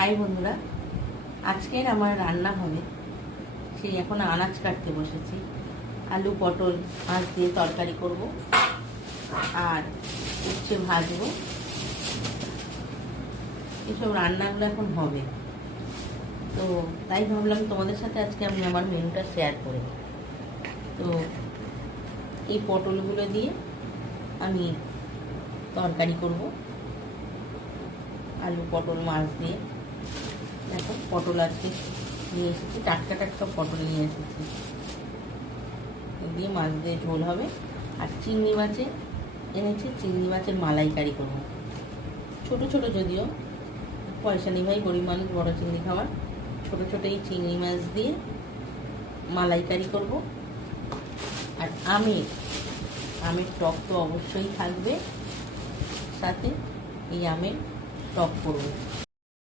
High বন্ধুরা, আজকের আমার রান্না হবে সেই এখন আনাজ কাটতে বসেছি। আলু পটল মাছ দিয়ে তরকারি করব আর উচ্ছে ভাজবো। এসব রান্নাগুলো এখন হবে, তো তাই ভাবলাম তোমাদের সাথে আজকে আমি আমার মেনুটা শেয়ার করব। তো এই পটলগুলো দিয়ে আমি তরকারি করব, আলু পটল মাছ দিয়ে। দেখো পটল আজকে নিয়ে এসেছি, টাটকা টাটকা পটল নিয়ে এসেছি, দিয়ে মাছ দিয়ে ঝোল হবে। আর চিংড়ি মাছে এনেছি, চিংড়ি মাছের মালাইকারি করব। ছোট ছোট, যদিও পয়সা নেই ভাই, গরিব মানুষ বড় চিংড়ি খাওয়ার, ছোট ছোট এই চিংড়ি মাছ দিয়ে মালাইকারি করব। আর আমের টক তো অবশ্যই থাকবে, সাথে এই আমের টক করব।